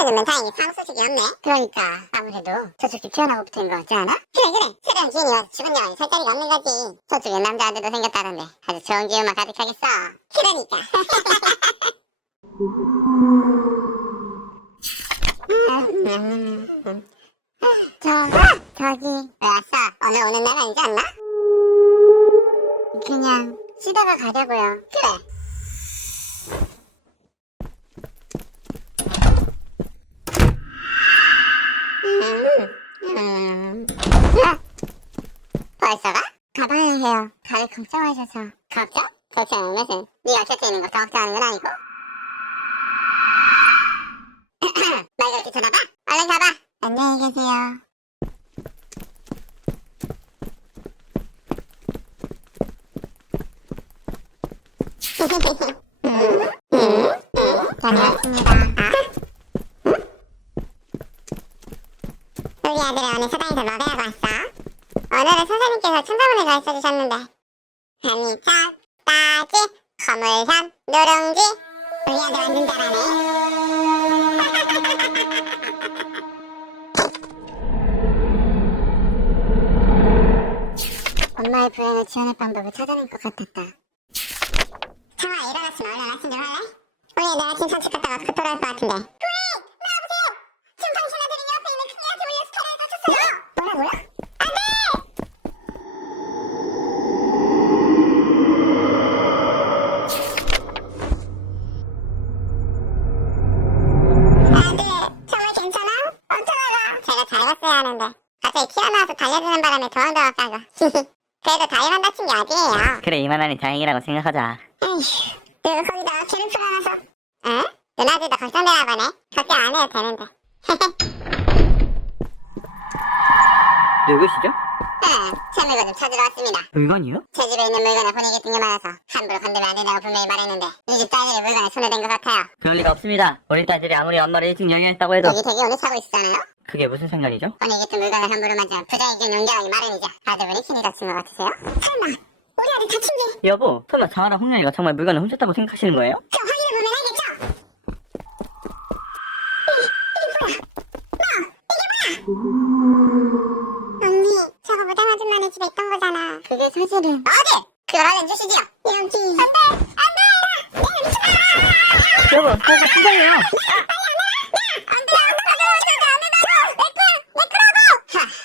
다행히 상수직이었네. 그러니까 아무래도 저쪽이 피어나고 붙은 거 같지 않아? 그래 그래. 새로운 지인이 와서 집은 여왕이 살 자리가 없는 거지. 저쪽에 남자아들도 생겼다던데 아주 좋은 기운만 가득하겠어. 그러니까. 저, 저기. 왜 왔어? 오늘 오는 날 아니지 않나? 그냥 쉬다가 가려고요. 그래. 음, 음. 아, 벌써 가? 가봐야 해요. 다들 걱정하셔서. 걱정? 걱정은 무슨? 네가 곁에 있는 거 걱정하는 건 아니고. 말 걸기 전화봐. 얼른 가봐. 안녕히 계세요. 다녀왔습니다. 우리 아들이 오늘 사당에서 먹으라고 왔어. 오늘은 선생님께서 천사문을 가르쳐 주셨는데 한이천, 따지, 거물선, 누룽지 우리 아들 완전 잘하네. 엄마의 불행을 지원할 방법을 찾아낸 것 같았다. 창아 일어났으면 얼른 아침 좀 할래? 우리 내일 아침 산책 갔다가 곧 돌아올 것 같은데. 하는데 갑자기 튀어나와서 달려드는 바람에 도망도 가고. 그래도 다리만 다친 게 아니에요. 그래 이만하니 다행이라고 생각하자 에휴, 누가 거기다가 피를 풀어놔서. 응? 누나들도 걱정되나 보네. 걱정 안 해도 되는데. 누구시죠? 응, 제 물건 좀 찾으러 왔습니다. 물건이요? 제 집에 있는 물건에 분위기 뜬게 많아서 함부로 건들면 안 된다고 분명히 말했는데 이 집 딸들이 물건에 손을 댄 것 같아요. 그럴 리가 없습니다 우리 딸들이 아무리 엄마를 일찍 영위했다고 해도 여기 되게 오래 사고 있잖아요. 그게 무슨 상관이죠? 분위기 뜬 물건을 함부로 만지면 부자에겐 용기하기 마련이죠. 아들분이 신이 다친 것 같으세요? 설마 우리 아들 다친 게 여보 설마 장하랑 홍련이가 정말 물건을 훔쳤다고 생각하시는 거예요? 그 확인해보면 알겠죠? 언니, 저거 무당 집에 있던 거잖아. 그게 사실은. 어디? 알려 주시지요. 여기. 안 돼! 안 돼! 여보 그거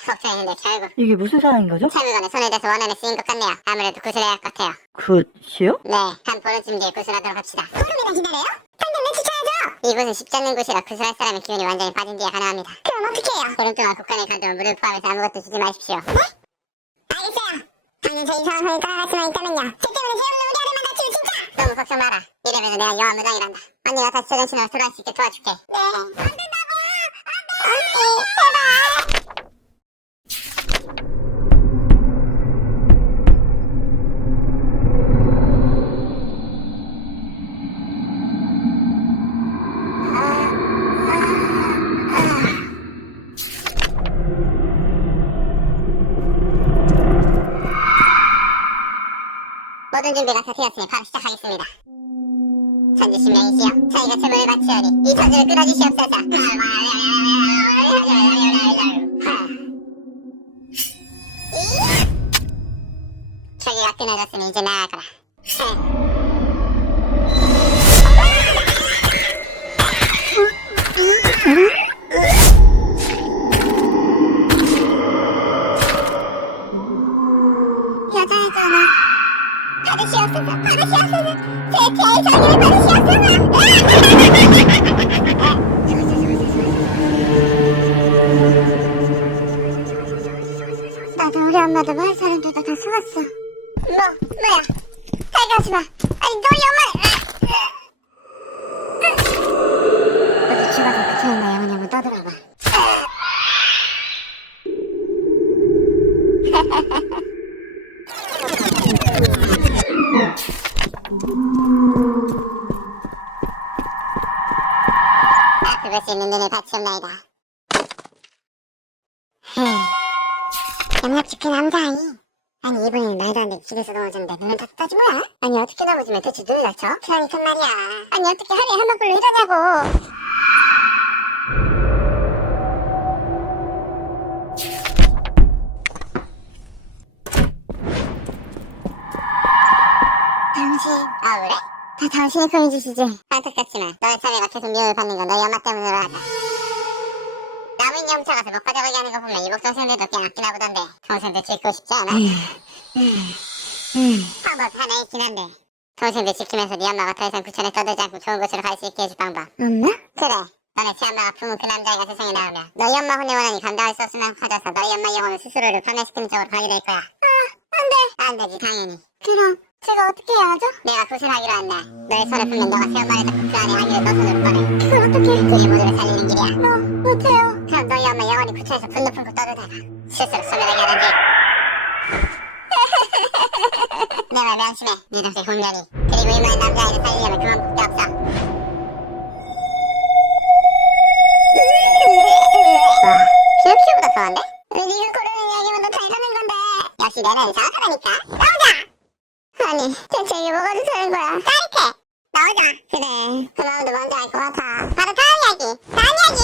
걱정했는데 결국. 이게 무슨 상황인 거죠? 제 물건에 손을 대서 원한에 쓰인 것 같네요. 아무래도 구슬해야 할 것 같아요. 굿이요? 네, 한 보름쯤 뒤에 구슬하도록 합시다. 보름이나 기다려요? 당장 내치쳐야죠! 이곳은 쉽지 않는 곳이라 구슬할 사람의 기운이 완전히 빠진 뒤에 가능합니다. 그럼 어떻게 해요? 보름 동안 국간에 가져온 물을 포함해서 아무것도 주지 마십시오. 네? 알겠어요. 당연 저희 상황을 따라갈 수만 있다면요. 저 때문에 제 없는 우리 아들만 다치고 진짜! 너무 걱정 마라. 이래봬도 내가 여왕 무당이란다. 언니가 다시 제정신으로 돌아올 수 있게 도와줄게. 네. 안 된다고요! 안 돼! 언니, 제발! 모든 준비가 다 되었으니 바로 시작하겠습니다. 천지신 명이시여, 저희가 제물을 바치오니 이 천지를 끌어주시옵소서. 저기가 끊어졌으니 이제 나아가라. 여자애잖아. 나도 우리 엄마도 마을 사람들도 다 속았어. 뭐, 뭐야? 달가지 마. 아니, 너희 엄마. 너도 죽어서 그처럼 나 영원히 떠들어봐. 먹을 수 있는 눈을 바치옵나이다. 염력 지킨 암사하니 아니 이분이 말도 안 되게 집에서 넘어졌는데 눈을 다 떠지 뭐야? 아니 어떻게 넘어지면 대체 눈을 다쳐? 시간이 큰 말이야 아니 어떻게 하루에 한 번꼴로 이러냐고 당신 아 그래? 다 당신의 꿈이 짓이지. 안타깝지만 너의 자네가 계속 미움을 받는 건 너희 엄마 때문으로 하자. 남은 염차 가서 못 가져가게 하는 거 보면 이복 선생들도 꽤 아끼나 보던데. 동생들 지키고 싶지 않아? 방법 하나 있긴 한데. 동생들 지키면서 네 엄마가 더 이상 구천에 떠들지 않고 좋은 곳으로 갈 수 있게 해줄 방법. 엄마? 그래. 너네 지엄마가 부모 그 남자애가 세상에 나오면 너희 엄마 혼내 원한이 감당할 수 없으면 커져서 너희 엄마 영혼을 스스로를 파멸시키는 쪽으로 가게 될 거야. 아 안돼. 안 되지 당연히. 그럼 제가 어떻게 해야 하죠? 내가 구슬하기로 한다 너의 손을 풀면 너가 새엄마를 잡고 그 안에 아기를 너 손으로 꺼내. 그걸 어떻게 그게 모두를 살리는 길이야. 어 못해요. 그럼 너희 엄마 영혼이 구천에서 분노 품고 떠들다가 스스로 소멸하게 하는지. 내말 명심해. 네 동생 훈련이. 그리고 이만한 남자아이를 살리려면 그만밖에 없어. 와, 피노키오보다 더한데? 네가 고르는 이야기만 더 잘하는 건데? 역시 내는 정확하다니까! 아니 대체 이게 뭐가 좋다는 거야. 짜릿해 나오자. 그래. 그럼 누구한테 알 것 같아. 바로 다음 이야기. 다음 이야기!